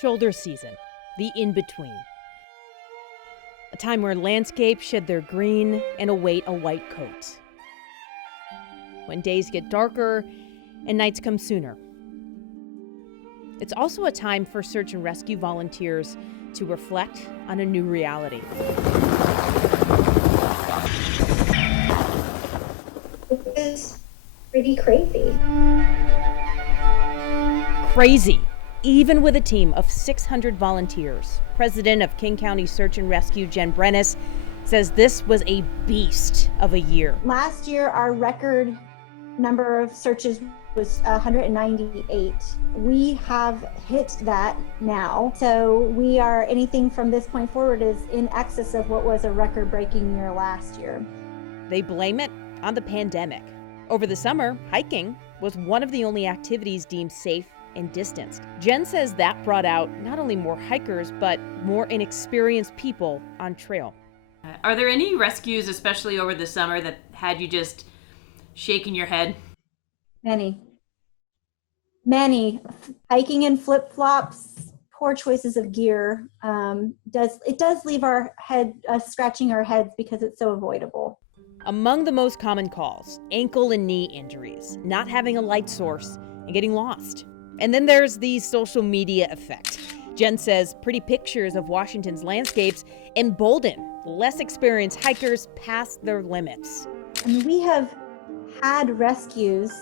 Shoulder season, the in-between. A time where landscapes shed their green and await a white coat. When days get darker and nights come sooner. It's also a time for search and rescue volunteers to reflect on a new reality. It is pretty crazy. Crazy, even with a team of 600 volunteers. President of King County Search and Rescue, Jen Brenes, says this was a beast of a year. Last year, our record number of searches was 198. We have hit that now. So we are, anything from this point forward is in excess of what was a record-breaking year last year. They blame it on the pandemic. Over the summer, hiking was one of the only activities deemed safe and distanced. Jen says that brought out not only more hikers, but more inexperienced people on trail. Are there any rescues, especially over the summer, that had you just shaking your head? Many. Hiking in flip-flops, poor choices of gear. It does leave us scratching our heads because it's so avoidable. Among the most common calls, ankle and knee injuries, not having a light source, and getting lost. And then there's the social media effect. Jen says pretty pictures of Washington's landscapes embolden less experienced hikers past their limits. And we have had rescues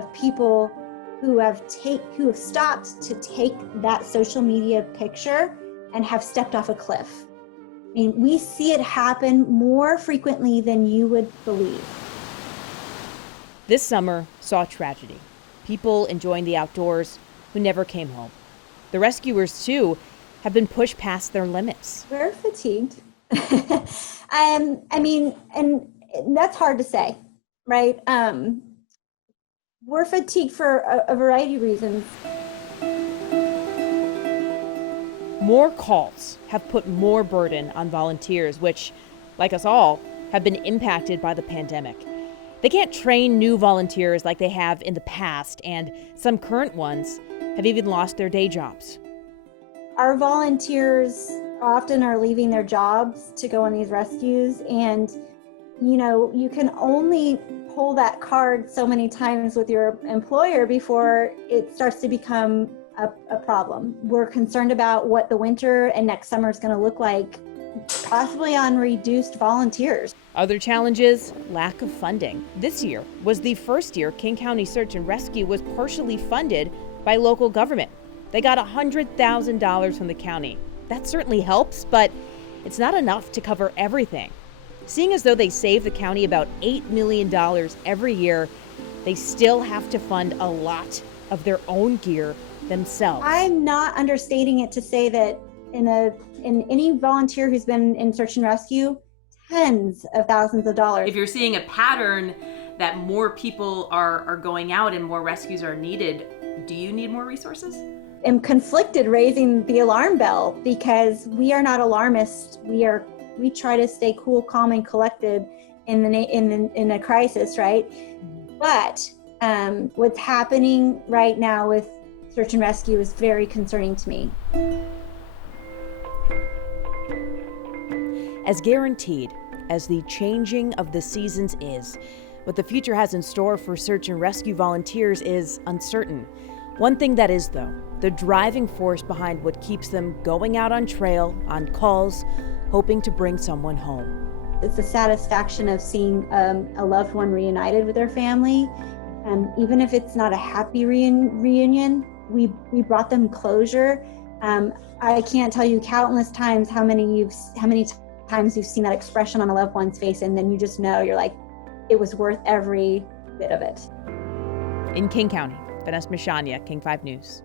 of people who have stopped to take that social media picture and have stepped off a cliff. I mean, we see it happen more frequently than you would believe. This summer saw tragedy. People enjoying the outdoors who never came home. The rescuers, too, have been pushed past their limits. We're fatigued. And that's hard to say, right? We're fatigued for a variety of reasons. More calls have put more burden on volunteers, which, like us all, have been impacted by the pandemic. They can't train new volunteers like they have in the past, and some current ones have even lost their day jobs. Our volunteers often are leaving their jobs to go on these rescues, and you can only pull that card so many times with your employer before it starts to become a problem. We're concerned about what the winter and next summer is going to look like, possibly on reduced volunteers. Other challenges, lack of funding. This year was the first year King County Search and Rescue was partially funded by local government. They got $100,000 from the county. That certainly helps, but it's not enough to cover everything. Seeing as though they save the county about $8 million every year, they still have to fund a lot of their own gear themselves. I'm not understating it to say that in any volunteer who's been in search and rescue, tens of thousands of dollars. If you're seeing a pattern that more people are going out and more rescues are needed, do you need more resources? I'm conflicted raising the alarm bell because we are not alarmists. We try to stay cool, calm, and collected in a crisis, right? But what's happening right now with search and rescue is very concerning to me. As guaranteed as the changing of the seasons is, what the future has in store for search and rescue volunteers is uncertain. One thing that is, though, the driving force behind what keeps them going out on trail, on calls, hoping to bring someone home. It's the satisfaction of seeing a loved one reunited with their family. Even if it's not a happy reunion, we brought them closure. I can't tell you countless times how many times you've seen that expression on a loved one's face, and then you just know, you're like, it was worth every bit of it. In King County, Vanessa Mashania, King 5 News.